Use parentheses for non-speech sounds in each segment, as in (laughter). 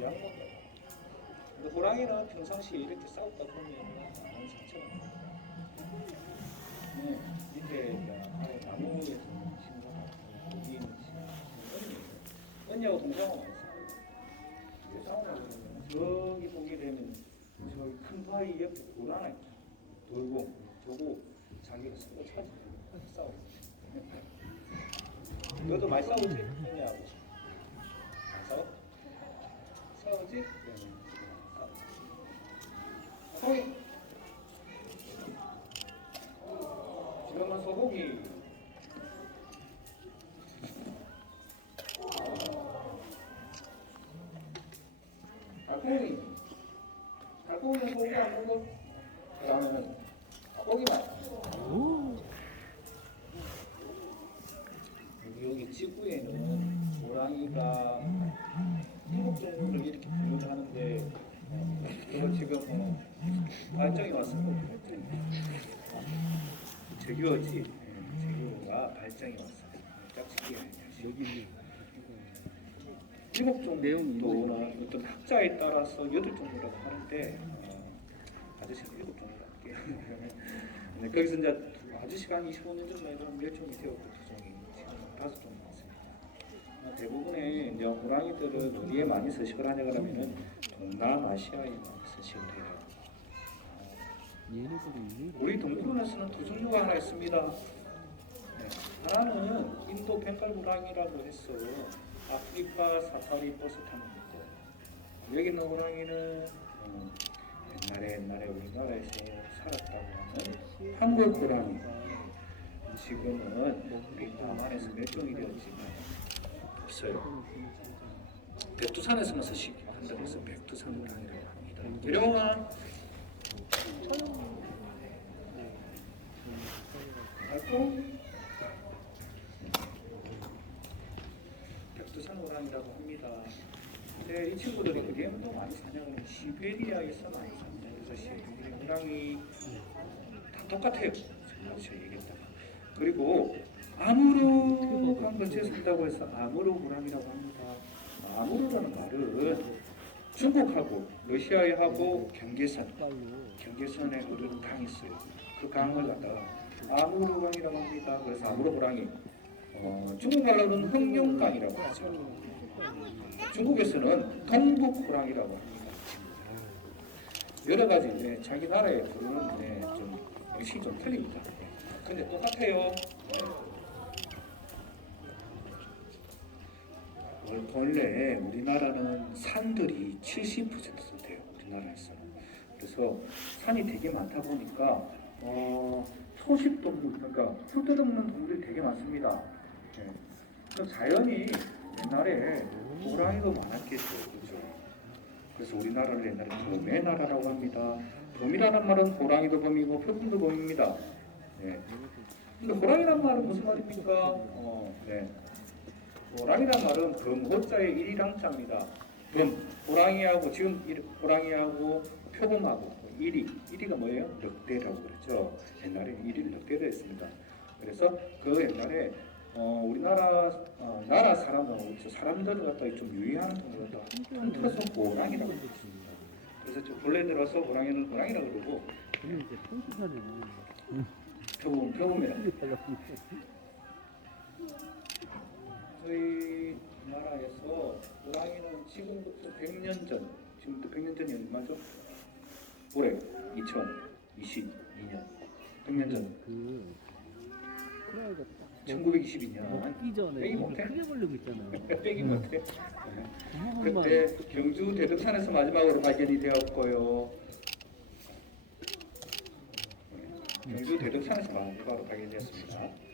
약 먹어요 근데 호랑이는 평상시에 이렇게 싸웠다 보면 아무 상처가 없어요. 네, 밑에 아래 나무에 있는 친구가 거기 있는 친구 언니하고 동생하고 많이 싸워요. 이게 싸우면 저기 보게 되면 저기 큰 바위 옆에 돌 하나 돌고 저거 자기가 서로 찾아 싸워 너도 많이 싸우지? 언니하고. 안 싸워? 싸워 소희 지금은 소고기. 달콩이. 달콩이는 소고기 안 먹어 그다음에는 고기만 여기 여기 지구에는 호랑이가 일곱 종류를 이렇게 어, 그거 지금 어, 발정이 왔습니다. 제규어지 제규어가 발정이 왔어. 짝짓기 여기 일곱 정도는 어떤 학자에 따라서 여덟 정도라고 하는데 어, 아저씨는 일곱 정도 할게요. (laughs) 네, 거기서 이제 아저씨가 한 25년 전에 몇 종이 되었고 두 종이 지금 다섯 종 대부분의 이제 호랑이들은 어디에 많이 서식을 하냐 그러면은 동남아시아에 많이 서식을 해요. 우리 동물원에서는 두 종류가 하나 있습니다. 네, 하나는 인도 벵갈 호랑이라고 해서 아프리카 사파리 버스 타는 거고 여기 있는 호랑이는 음, 옛날에 옛날에 우리나라에서 살았다고 하는 한국 호랑이 지금은 우리 남한에서 멸종이 되었지만 없어요. 백두산에서만 서식한다고 해서 백두산 호랑이라고 합니다. 이령아 알고 백두산 호랑이라고 합니다. 근데 이 친구들이 어디에도 많이 사냐면 시베리아에서 많이 삽니다. 그래서 호랑이 다 똑같아요. 제가 얘기했다가 그리고 간 근처에 산다고 해서 아무로 호랑이라고 합니다. 아무로라는 말은 중국하고 러시아하고 경계선 경계선에 흐르는 강이 있어요. 그 강을 갖다가 아무르강이라고 합니다. 그래서 아무르호랑이. 어, 중국말로는 흑룡강이라고 하죠. 중국에서는 동북호랑이라고 합니다. 여러 가지 이제 자기 나라에 부르는 네, 좀 의식이 좀 틀립니다. 근데 똑같아요. 원- 원래 우리나라는 산들이 70% 돼요. 우리나라에서는. 그래서 산이 되게 많다 보니까 어, 초식 동물, 그러니까 풀 뜯어먹는 동물이 되게 많습니다. 네. 그 자연이 옛날에 호랑이도 많았겠죠, 그렇죠? 그래서 우리나라를 옛날에 범의 나라라고 합니다. 범이라는 말은 호랑이도 범이고 표범도 범입니다. 네. 근데 호랑이란 말은 무슨 말입니까? 어, 네. 호랑이란 말은 범호자의 일이랑자입니다. 범, 호랑이하고 지금 일- 호랑이하고 표범하고 일이, 일이가 뭐예요? 늑대라고 그랬죠. 옛날에 일일 늑대로 했습니다. 그래서 그 옛날에 어, 우리나라 어, 나라 사람은 저 사람들을 갖다 좀 유의하는 동물을 갖다 통틀어서 호랑이라고 했습니다. 그래서 저 본래 들어서 호랑이는 호랑이라고 그러고 표범, 표범이라고 달랐습니다. (laughs) 저희 나라에서 호랑이는 지금부터 100년 전, 지금부터 100년 전이 얼마죠? 올해 2022년, 100년 전, 그 호랑이가 딱 1922년. 먹기 전에 빼기 입을 못해? 크게 벌리고 있잖아요. (laughs) 빼기 못해. 그 부분만 그때 경주 대덕산에서 마지막으로 발견이 되었고요. 경주 대덕산에서 마지막으로 발견되었습니다.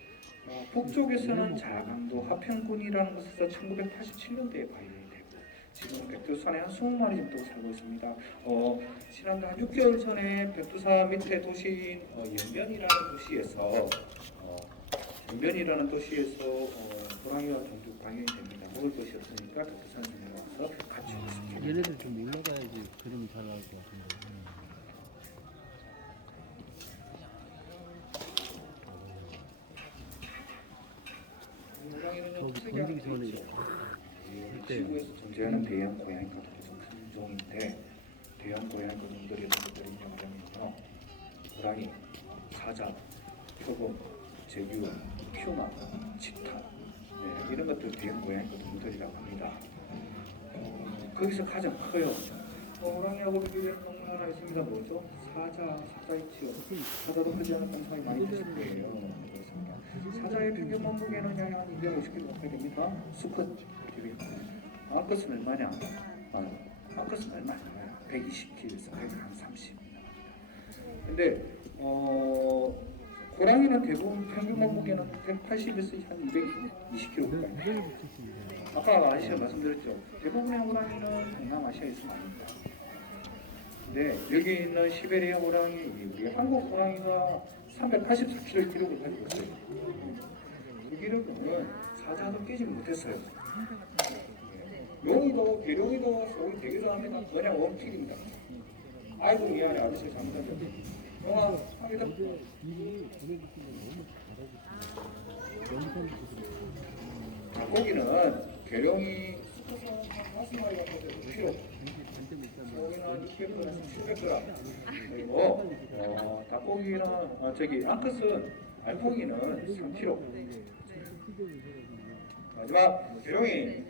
어, 북쪽에서는 자강도 하평군이라는 곳에서 1987년도에 발견이 되고 지금 백두산에 한 20마리 정도 살고 있습니다. 어, 지난달 한 6개월 전에 백두산 밑에 도시인 어, 연면이라는 도시에서 어, 연면이라는 도시에서 어, 호랑이와 동두 방영이 됩니다. 먹을 것이 없으니까 백두산에 내려와서 같이 있습니다. 얘네들 좀 올라가야지 그림이 잘 나올 것 같은데. 이한 던지기 게 전에 있죠. 이 그때 지구에서 존재하는 대형 고양이가 계속 품종인데 대형 고양이 어떤 것들이 있냐면요 호랑이, 사자, 표범, 제규, 퓨마, 치타 네, 이런 것들 대형 고양이 놈들이라고 합니다. 어, 거기서 가장 커요. 어, 호랑이하고 비교되는 동물 하나 있습니다. 뭐죠? 사자, 사자 있지요. 사자도 크지 않은 상상이 많이 드실 거예요. 사자의 평균 몸무게는 약 한 250kg 가까이 됩니다. 수컷 TV. 얼마냐? 아, 아크스는 얼마 안 나와요. 120kg에서 130. 근데 어 고랑이는 대부분 평균 몸무게는 180에서 한 220kg 네, 가까이. 아까 아시아 말씀드렸죠. 대부분의 호랑이는 동남아시아에서 납니다. 근데 여기 있는 시베리아 호랑이, 우리 한국 호랑이가 384kg 기록을 있어요. 그 기록은 사자도 깨지 못했어요. 용이도 계룡이도 소리 되게 좋아합니다. 그냥 원픽입니다. 아이고 미안해 아저씨 잘못했어. 용아, 하기다. 닭고기는 계룡이 스커서 한 마리 필요. 이게 단점이 있다면 여기는 2kg에서 700g. 닭고기는 어, 저기 앙크스 알콩이는 3kg. 마지막 계룡이.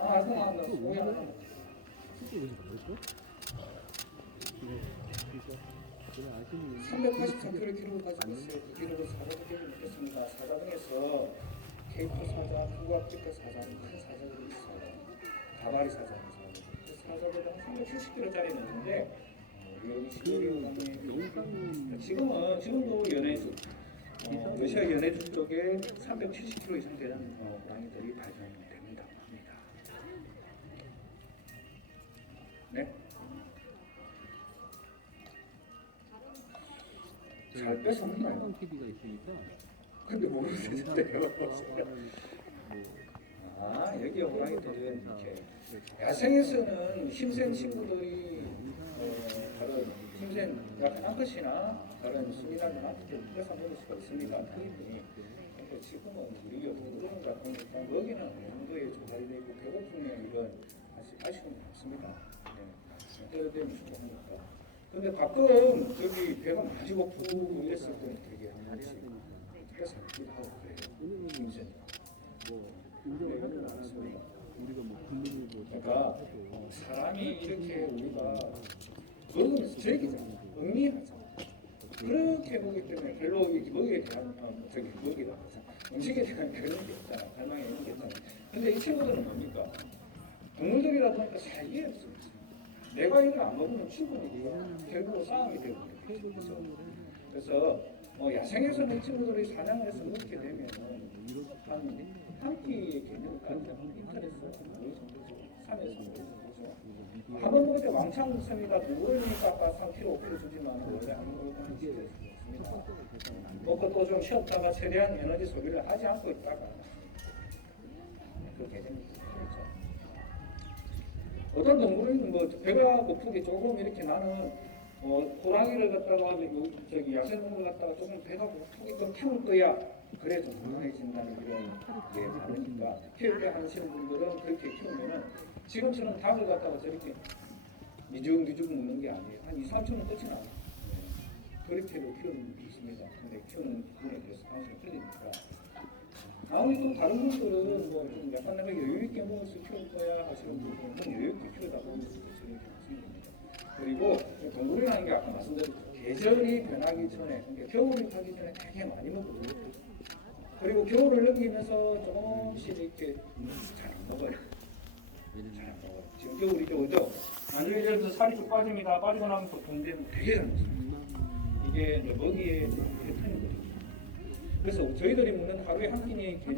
아, 알콩 나온다. 안 나온다. 그래 아시는 384kg 기록을 가지고 있어요. 그 기록을 사자도 깨지 못했습니다. 사자 중에서 케이프 사자, 북아프리카 사자는 큰 사자들이 있어요. 가바리 사자 는그 사자보다 370kg짜리는 있는데 어, 여기 시베리아 같은 지금은 지금도 연해주 어, 러시아 연해주 쪽에 370kg 이상 되는 어, 고양이들이 발견됩니다. 네. 잘 뺏어먹나요? TV가 있으니까 근데 모르겠는데요. (laughs) 여기 호랑이들은 이렇게 야생에서는 힘센 친구들이 어, 다른 힘센 약간 암컷이나 다른 나한테 뺏어 먹을 수가 있습니다. 당연히. 근데 지금은 우리 동물원과 보니까 먹이는 어느 정도에 조달되고 배고프면 이런 아쉬움이 없습니다. 네. 때려 되면 좋습니다. 근데 가끔 저기 배가 많이 고프고 이랬을 때는 되게 한 번씩 뺏어 먹기도 하고 그래요. 힘세니까. 뭐 뭐 그러니까 어, 사람이 이렇게 우리가 먹으면서 즐기잖아 음미하잖아. 그렇게 보기 때문에 별로 이 먹이에 대한 어, 저기 먹이다 음식에 대한 그런 게 없잖아 갈망이 있는 게 없잖아. 근데 이 친구들은 뭡니까? 동물들이다 보니까 잘 이해 없습니다 내가 이걸 안 먹으면 충분히 결국 싸움이 되고 그래서, 어, 야생에서는 이 친구들이 사냥을 해서 먹게 되면 한번 먹을 때 왕창 먹습니다. 누구니까 아까 3kg, 5kg 주지만 원래 한 먹을 지금 있습니다. 먹고 또 좀 쉬었다가 최대한 에너지 소비를 하지 않고 있다가 그렇게 됩니다. 그렇죠. 어떤 동물은 뭐 배가 고프게 조금 이렇게 나는 어, 호랑이를 갖다가 뭐 저기 야생동물 갖다가 조금 배가 고프게끔 키울 거야. 그래 좀 건강해진다는 이런 게 많으니까 때 하시는 분들은 그렇게 키우면은 지금처럼 닭을 갖다가 저렇게 미죽미죽 먹는 게 아니에요. 한 2, 3초는 끝이 나요. 네. 그렇게도 키우는 분이 있습니다. 근데 키우는 부분에 대해서 방식이 틀리니까. 아무리 또 다른 분들은 뭐 좀 약간 내가 여유 있게 먹을 수 키울 거야 하시는 분들은 좀 여유 있게 키우다 보면 경우가 생깁니다. 그리고 동물이라는 게 아까 말씀드린 계절이 변하기 전에 그러니까 겨울이 가기 전에 되게 많이 먹거든요. 그리고 겨울을 넘기면서 조금씩 이렇게 잘 안 먹어요. 잘 안 먹어요. 지금 겨울이죠, 그죠? 나중에 들어서 살이 좀 빠집니다. 빠지고 나면 또 동대는 되게 잘 먹습니다. 이게 먹이의 패턴이거든요. 그래서 저희들이 먹는 하루에 한 개념